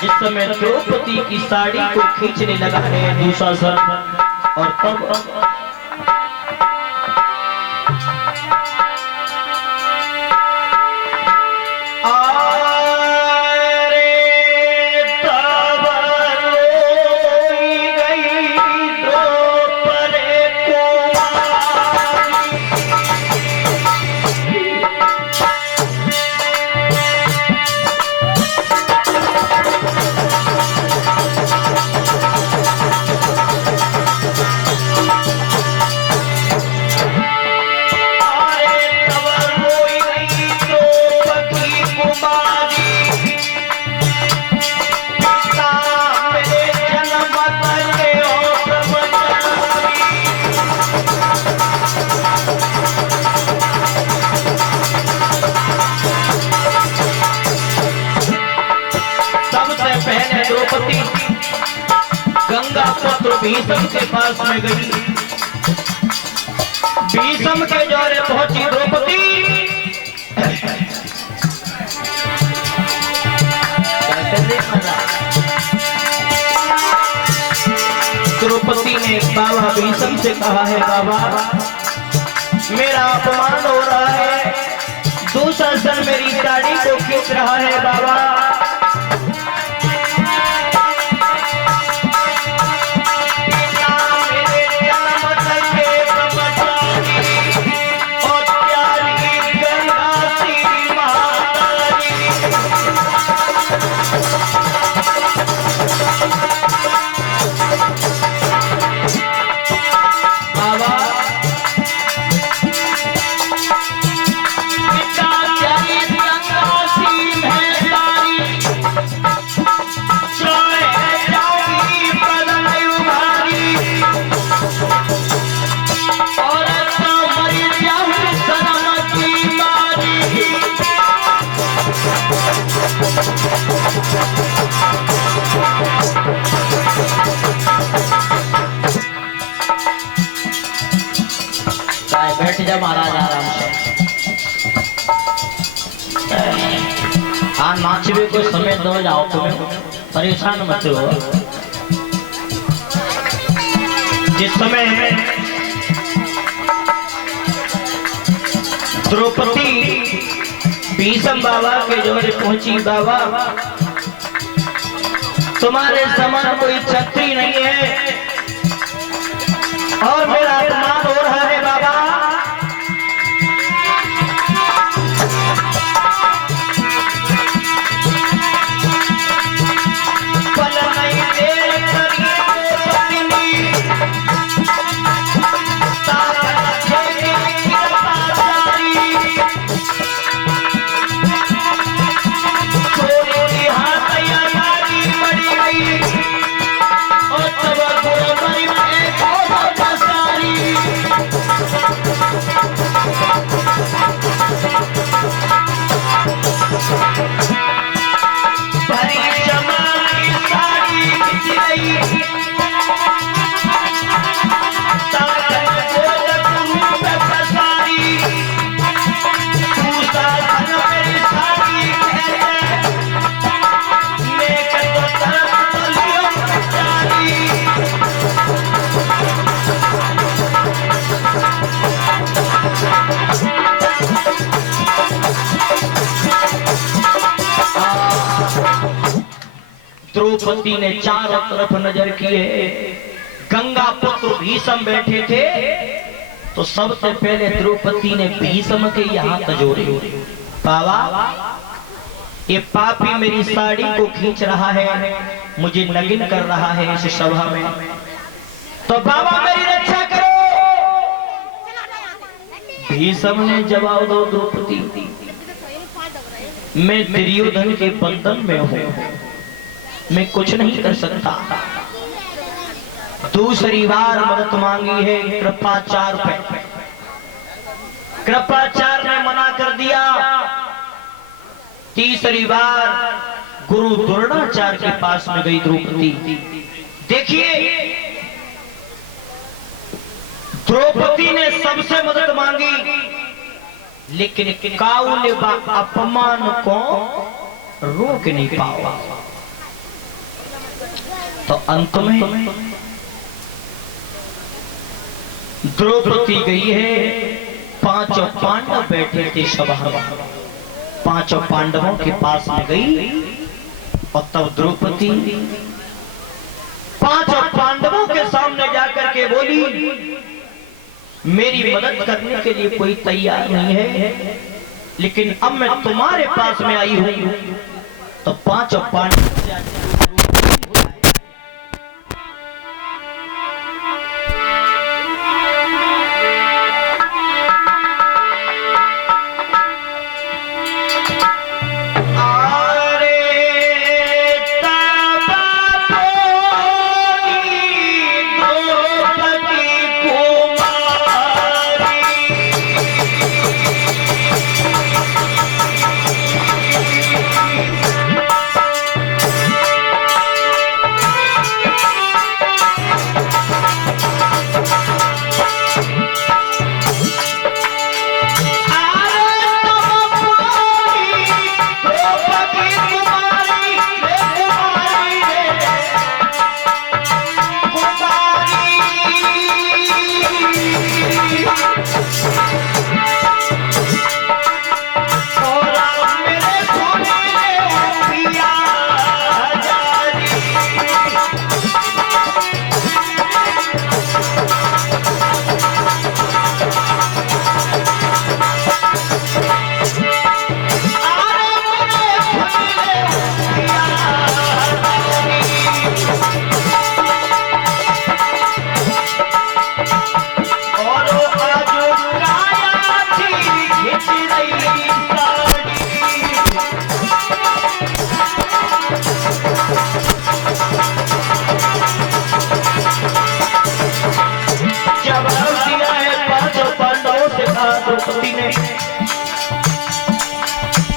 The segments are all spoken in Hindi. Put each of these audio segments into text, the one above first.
जिस समय द्रौपदी की साड़ी को खींचने लगा है दुशासन, और तब गंगा पुत्र भीष्म के पास में गई। भीष्म के द्वारे पहुंची द्रौपदी। द्रौपदी ने बाबा भीष्म से कहा है, बाबा मेरा अपमान हो रहा है, दुशासन मेरी साड़ी को खींच रहा है। बाबा बैठ जा महाराज आराम से। हाँ नाचवे को समय दो जाओ, तुम्हें परेशान मत हो। जिस समय द्रौपदी भीष्म बाबा के जोरे पहुंची, बाबा तुम्हारे समान कोई छत्री नहीं है और मेरा अपमान हो रहा है। बाबा पल नहीं देर करिए द्रौपदी ने चारों तरफ नजर किए। गंगा पुत्र भीष्म बैठे थे, तो सबसे पहले द्रौपदी ने भीष्म के हाथ जोड़े। बाबा ये पापी मेरी साड़ी को खींच रहा है, मुझे नगिन कर रहा है इस सभा में, तो बाबा मेरी रक्षा करो। भीष्म ने जवाब दो, द्रौपदी मैं दुर्योधन के बंधन में हूं, मैं कुछ नहीं कर सकता। दूसरी बार मदद मांगी है कृपाचार्य पे, कृपाचार्य ने मना कर दिया। तीसरी बार गुरु द्रोणाचार्य के पास में गई द्रौपदी। देखिए द्रौपदी ने सबसे मदद मांगी, लेकिन काऊ ने अपमान को रोक नहीं पाया। तो अंत में द्रौपदी गई है, पांचों पांडव बैठे थे सभा में, पांचों पांडवों के पास में गई और तब द्रौपदी पांचों पांडवों के सामने जाकर के बोली, मेरी मदद करने के लिए कोई तैयार नहीं है, लेकिन अब मैं तुम्हारे पास में आई हूं। तो पांचों पांडव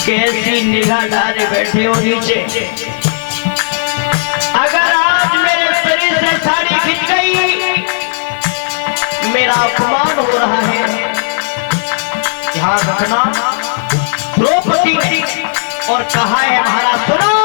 कैसी निगाह डाले बैठे हो नीचे। अगर आज मेरे शरीर से साड़ी खिंच गई, मेरा अपमान हो रहा है। ध्यान रखना, द्रौपदी ने और कहा है महाराज सुनो,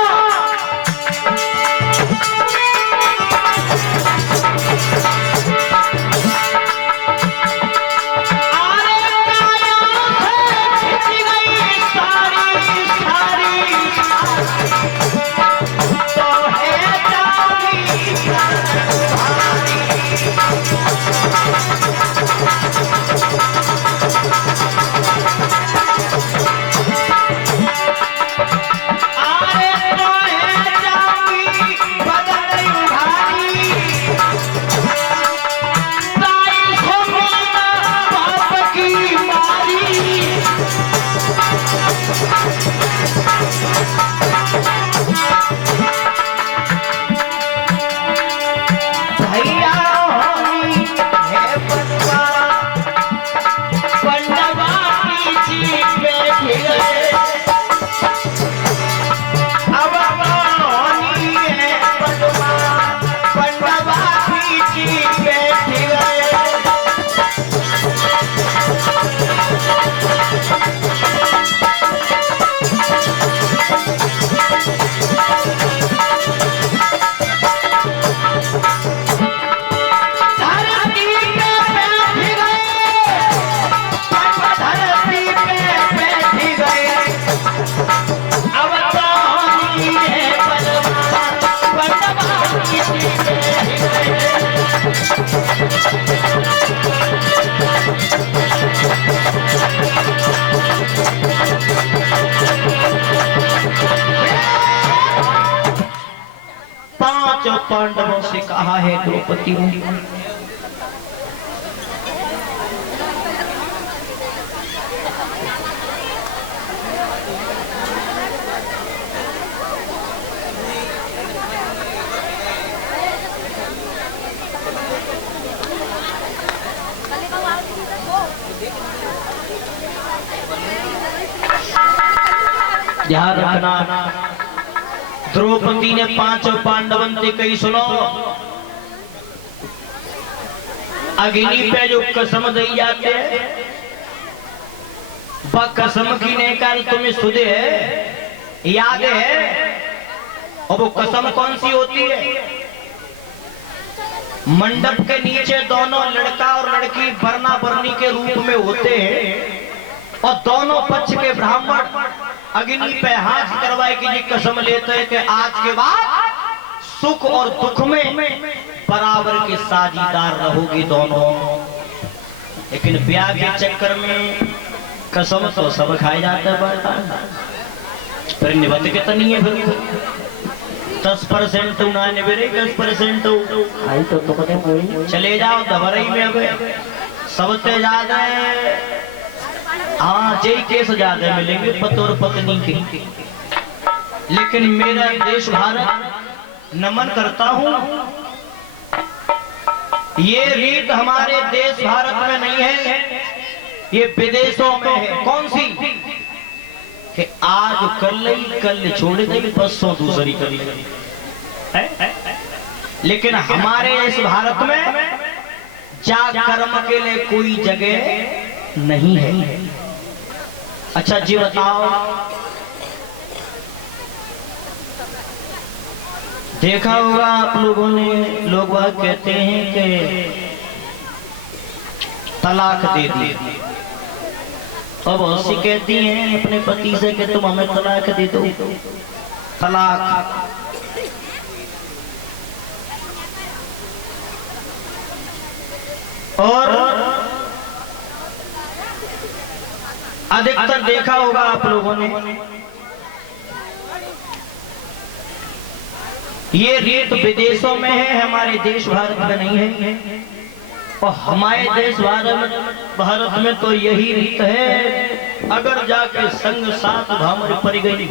पांचों पांडवों से कहा है द्रौपदी ने, ध्यान रखना, द्रौपदी ने पांचों पांडवों से कही सुनो, अग्नि पे जो कसम दी जाते है, वह कसम की ने कल तुम्हें सुधे है, याद है? और वो कसम कौन सी होती है? मंडप के नीचे दोनों लड़का और लड़की बरना बरनी के रूप में होते हैं और दोनों पक्ष के ब्राह्मण अग्नि पे हाथ करवाए कि जी कसम लेते हैं कि आज के बाद सुख और दुख में बराबर के साझीदार रहोगे दोनों। लेकिन ब्याह के चक्कर में कसम तो सब खाए जाते हैं, फिर निबंध के तो नहीं है, फिर 10% ना निबरे 10% चले जाओ दबरई में। अब सबसे ज्यादा हाँ जय केस ज्यादा मिलेंगे पति और पत्नी के। लेकिन मेरा देश भारत नमन करता हूँ, ये रीत हमारे देश भारत में नहीं है, ये विदेशों में है। कौन सी कि आज कर ली कल छोड़ देगी, बसों दूसरी करी। लेकिन हमारे इस भारत में जाग कर्म के लिए कोई जगह नहीं है। अच्छा जी बताओ, देखा होगा आप लोगों ने, लोग वह कहते हैं कि तलाक दे दी। अब औसी कहती हैं अपने पति से कि तुम हमें तलाक दे दो। तलाक और अधिकतर देखा होगा आप लोगों ने, ये रीत विदेशों में है, हमारे देश भारत में नहीं है। और हमारे देश भारत में तो यही रीत है, अगर जाके संग साथ भामर पड़ गई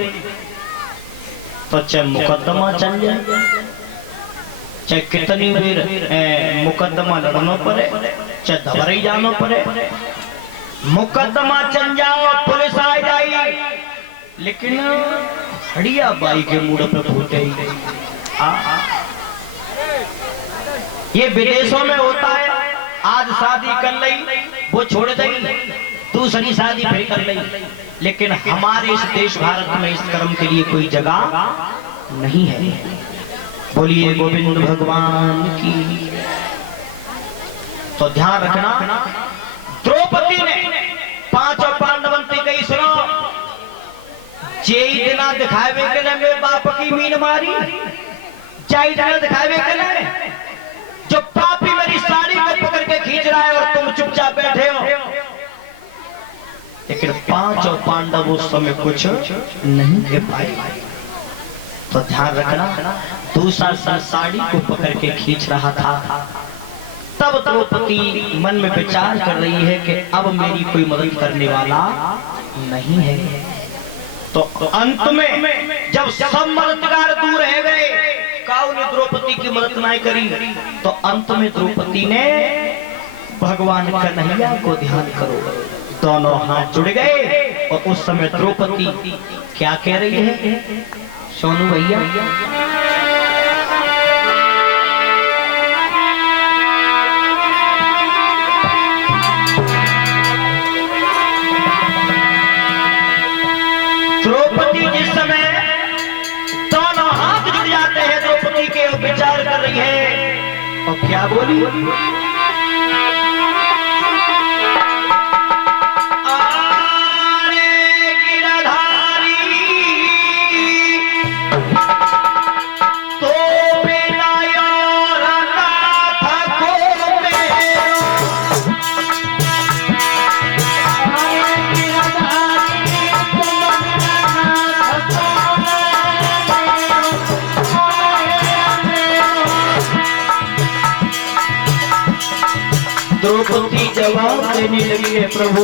तो चाहे मुकदमा चल जाए, चाहे कितनी देर मुकदमा लड़ना पड़े, चाहे दबरई जाना पड़े, मुकदमा चल जाओ पुलिस आ जाए, लेकिन हड़िया बाई के मूड पे फूटे। ये विदेशों में होता है, आज शादी कर ली वो छोड़ देगी, दूसरी शादी फिर कर ली। लेकिन हमारे इस देश भारत में इस कर्म के लिए कोई जगह नहीं है। बोलिए गोविंद भगवान की। तो ध्यान रखना, द्रौपदी ने पांचों पांडवन से गई, सुनो जेई दिना दिखावे के लिए मेरे बाप की मीन मारी, जेई दिना दिखावे के लिए जो पापी मेरी साड़ी को पकड़ के खींच रहा है और तुम चुपचाप बैठे हो। लेकिन पांचों पांडव उस समय कुछ नहीं कह पाए। तो ध्यान रखना, दूसरा साड़ी को पकड़ के खींच रहा था। तब द्रौपदी मन में विचार कर रही है कि अब मेरी कोई मदद करने वाला नहीं है। तो अंत में जब सब मददगार दूर रह गए, काऊ ने द्रौपदी की मदद नहीं करी, तो अंत में द्रौपदी ने भगवान कन्हैया को ध्यान करो, दोनों हाथ जुड़ गए। और उस समय द्रौपदी क्या कह रही है सोनू भैया? द्रौपदी जिस समय दोनों हाथ जुड़ जाते हैं, द्रौपदी के विचार कर रही है और क्या बोली? द्रौपदी जवाब देने लगी है, प्रभु